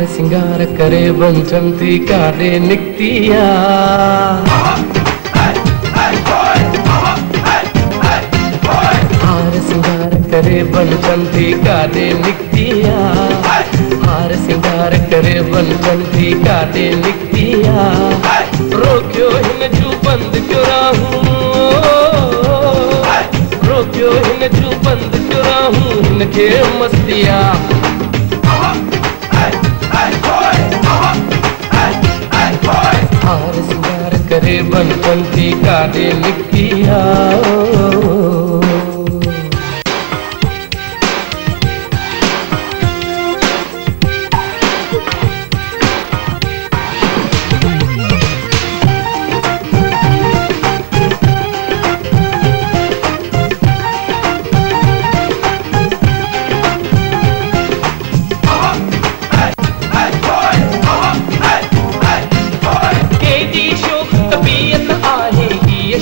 हार सिंगार करे बंचंती काडे निकतिया हार सिंगार करे बंचंती काडे निकतिया हार सिंगार करे बंचंती काडे निकतिया रोक्यो हिन जू बंद क्यों रहूं रोक्यो हिन जू बंद क्यों रहूं हिनके मस्तिया हार सिंगार करे बंचंती काडे निकतिया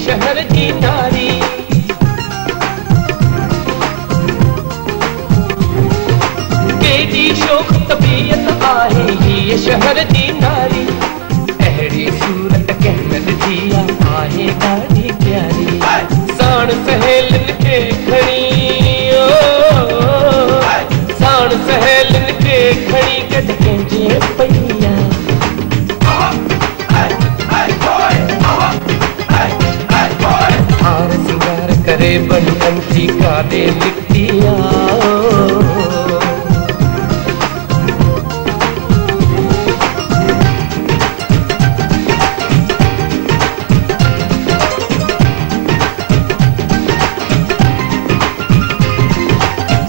शहर जी नारी केडी शोख तबीयत आहे ये शहर जी नारी अहड़ी सूरत कहन दिया आहे ॾाढी प्यारी साण सहेलन के खणी साण सहेलन के खणी गॾ कंहिंजे पैया हार सिंगार करे बंचंती काडे निकतिया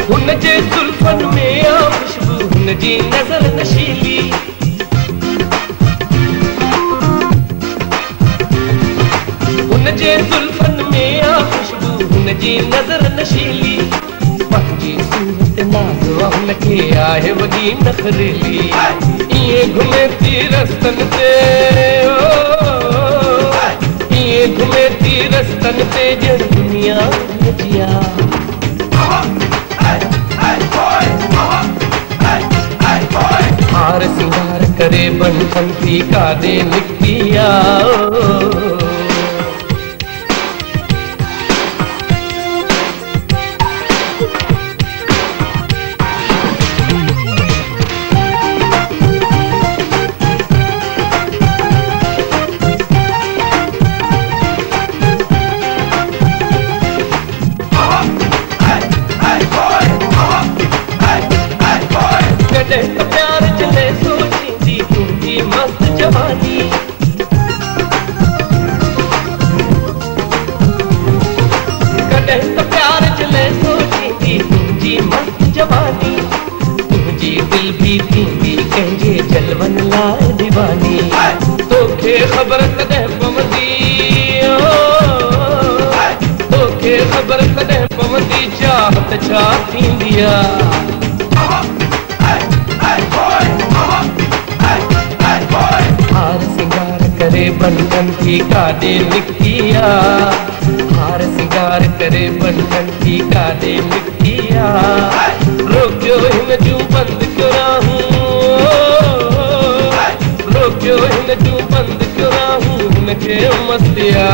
हुनजे जुल्फन में आ खुशबू हुनजी नजर नशीली हुनजे जुल्फन में आ खुशबू हुनजी नजर नशीली पंहिंजी सूरत नाज़ हुनखे आहे वॾी नखरेली इएं घुमे थी रस्तन ते इएं घुमे थी रस्तन ते ॼण दुनिया नचिया हार सिंगार करे बंचंती काडे निकतिया कॾहिं त प्यार चले सोचींदी तुंहिंजी मस्त जवानी कॾहिं त प्यार चले सोचींदी तुंहिंजी मस्त जवानी तुंहिंजी दिल भी थींदी कंहिंजे जलवन लाइ दीवानी तोखे ख़बर कॾहिं पवंदी तोखे ख़बर कॾहिं पवंदी चाहत छा थींदी आहे हार सिंगार करे बंचंती काडे निकतिया हार सिंगार करे बंचंती काडे निकतिया रोक्यो हिन जू बंद क्यों रहूं रोक्यो हिन जू बंद क्यों रहूं हिनके मस्तिया